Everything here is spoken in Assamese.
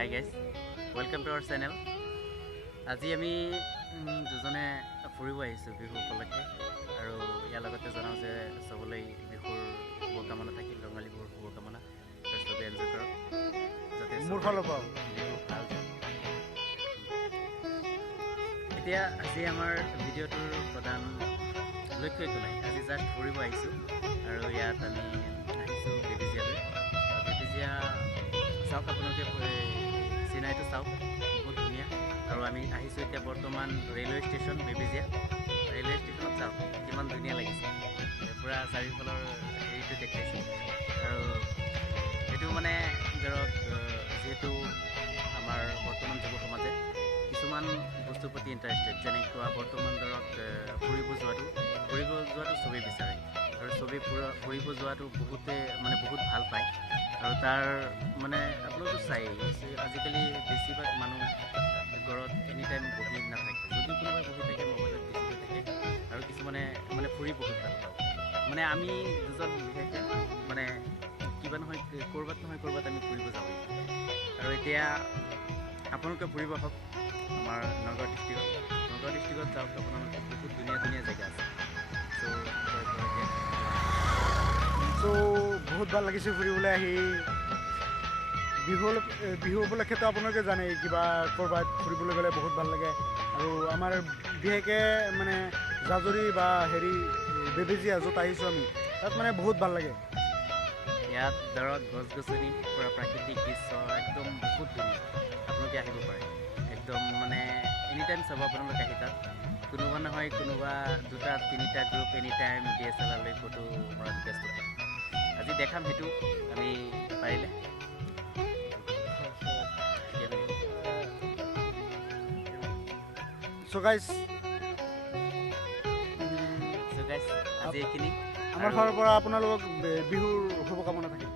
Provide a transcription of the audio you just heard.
Hi guys, welcome to our channel. আজি আমি দুজনে ফুৰিব আহিছোঁ বিহু উপলক্ষে আৰু ইয়াৰ লগতে জনাওঁ যে চবলৈ বিহুৰ শুভকামনা থাকিল, ৰঙালী বিহুৰ শুভকামনা আৰু চবে এনজয় কৰক যাতে মোৰ ফালৰ পৰা বিহু ভাল যায়। এতিয়া আজি আমাৰ ভিডিঅ'টোৰ প্ৰধান লক্ষ্য একো নাই, আজি জাষ্ট ফুৰিব আহিছোঁ আৰু ইয়াত আমি আহিছোঁ বেবেজীয়ালৈ। বেবেজীয়া চাওক, আপোনালোকে চিনাৰীটো চাওক, বহুত ধুনীয়া। আৰু আমি আহিছোঁ এতিয়া বৰ্তমান ৰেলৱে ষ্টেচন বেবেজীয়া। ৰেলৱে ষ্টেচনত চাওক কিমান ধুনীয়া লাগিছে, পূৰা চাৰিওফালৰ হেৰিটো দেখাইছোঁ। আৰু এইটো মানে ধৰক যিহেতু আমাৰ বৰ্তমান যুৱ সমাজে কিছুমান বস্তুৰ প্ৰতি ইণ্টাৰেষ্টেড, যেনেকুৱা বৰ্তমান ধৰক ফুৰিব যোৱাটো চবেই বিচাৰে আৰু চবেই ফুৰিব যোৱাটো বহুত ভাল পায়। আৰু তাৰ মানে আপোনালোকে চাই আজিকালি বেছিভাগ মানুহ ঘৰত এনি টাইম বহি নাথাকে, যদি কোনোবাই বহি থাকে মোবাইলত বেছি হৈ থাকে আৰু কিছুমানে ফুৰি বহুত ভাল পাওঁ। আমি দুজন বিশেষকৈ কিবা নহয় ক'ৰবাত আমি ফুৰিব যাব লাগিব। আৰু এতিয়া আপোনালোকে ফুৰিব আহক আমাৰ নগাঁও ডিষ্ট্ৰিক্টত যাওক, আপোনালোকে বহুত ধুনীয়া জেগা আছে। বহুত ভাল লাগিছে ফুৰিবলৈ আহি। বিহু উপলক্ষেতো আপোনালোকে জানে কিবা ক'ৰবাত ফুৰিবলৈ গ'লে বহুত ভাল লাগে। আৰু আমাৰ বিশেষকৈ জাজৰি বা বেবেজীয়া য'ত আহিছোঁ আমি, তাত বহুত ভাল লাগে। ইয়াত ধৰক গছ-গছনি পূৰা প্ৰাকৃতিক দৃশ্য একদম বহুত ধুনীয়া, আপোনালোকে আহিব পাৰে। একদম এনি টাইম চাব আপোনালোকে আহি তাত। কোনোবা নহয় কোনোবা 2-3টা গ্ৰুপ এনি টাইম DSLR লৈ ফটো মৰাত ব্যস্ত থাকে। আজি দেখাম সেইটো আমি পাৰিলে। So guys, আজি এইখিনি আমাৰ ফালৰ পৰা আপোনালোকক বিহুৰ শুভকামনা থাকিল।